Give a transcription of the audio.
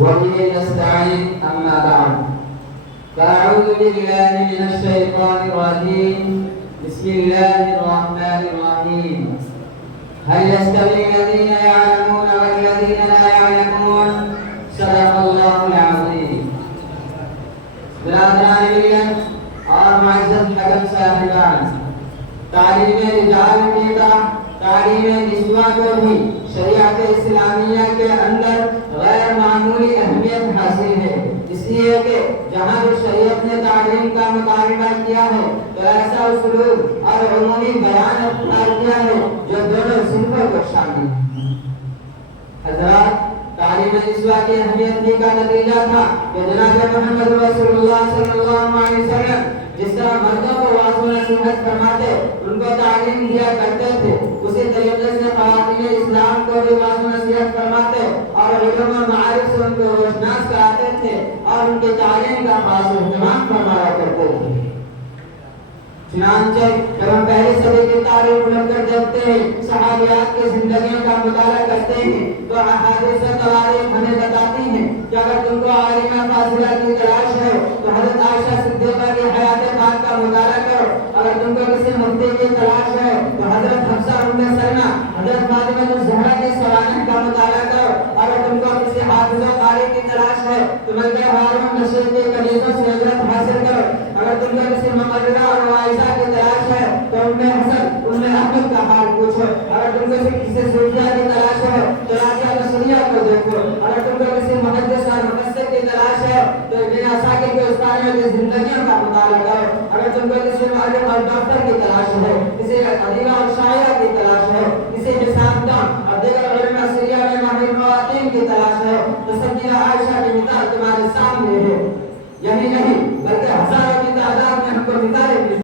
وبه نستعين أما بعد فأعوذ بالله من الشيطان الرجيم بسم الله الرحمن الرحيم هل يستوي الذين يعلمون والذين لا يعلمون صدق الله العظيم برادران ملت اور معزز حکم صاحبان، تعلیم رجال کی طرح تعلیم نسواں کو بھی شریعت اسلامیہ کے اندر غیر معمولی اہمیت حاصل ہے، اس لیے کہ جہاں جو شریعت نے تعلیم کا مطالبہ کیا ہے تو ایسا اسلوب اور عمومی بیان اختیار کیا ہے جو دونوں صنفوں کو شامل ہے۔ حضرات، تعلیم نسواں کی اہمیت ہی کا نتیجہ تھا کہ جناب محمد رسول اللہ صلی اللہ علیہ وسلم جس طرح مردوں کو واعظ و نصیحت فرماتے ان کو تعلیم دیا کرتے تھے، اسی طریقے سے خواتین اسلام کو بھی واعظ و نصیحت فرماتے اور علم و معارف سے ان کو روشناس کراتے تھے اور ان کی تعلیم کا خاص اہتمام فرمایا کرتے تھے۔ چنانچہ جب ہم پہلی صدی کی تاریخ الٹ کر دیکھتے ہیں، صحابیات کی زندگیوں کا مطالعہ کرتے ہیں تو احادیث و تواریخ ہمیں بتاتی ہیں کہ اگر تم کو عالمہ فاضلہ کی تلاش ہے تو حضرت عائشہ صدیقہ کی حیات پاک کا مطالعہ کرو، اگر تم کو کسی مفتی کی تلاش ہے تو حضرت حفصہ ام سلمہ حضرت فاطمہ الزہرا کی سوانح کا مطالعہ کرو، اگر تم کو کسی حافظ و قاری کی تلاش ہے تو ملکہ ہارون رشید کی کنیزوں سے عبرت حاصل کرو، اگر تم کو کسی مقررہ اور وائزہ کی تلاش ہے تو ام حسن ام احمد کا حال پوچھو، اگر تم کو کسی صوفیہ کی تلاش ہے تو راجہ نصریہ کو دیکھو، اگر تم کو کسی محدث اور مفسر کی تلاش ہے تو ابن عساکر کے استادوں کی زندگیوں کا مطالعہ کرو، اگر تم کو کسی معلم اور ڈاکٹر کی تلاش ہے، کسی ادیبہ اور شاعرہ کی تلاش ہے، کسی حسابدان اور دیگر علماء سیرہ میں ماہر خواتین کی تلاش ہے تو سیدہ عائشہ کی مثال تمہارے سامنے ہے۔ یہی نہیں بلکہ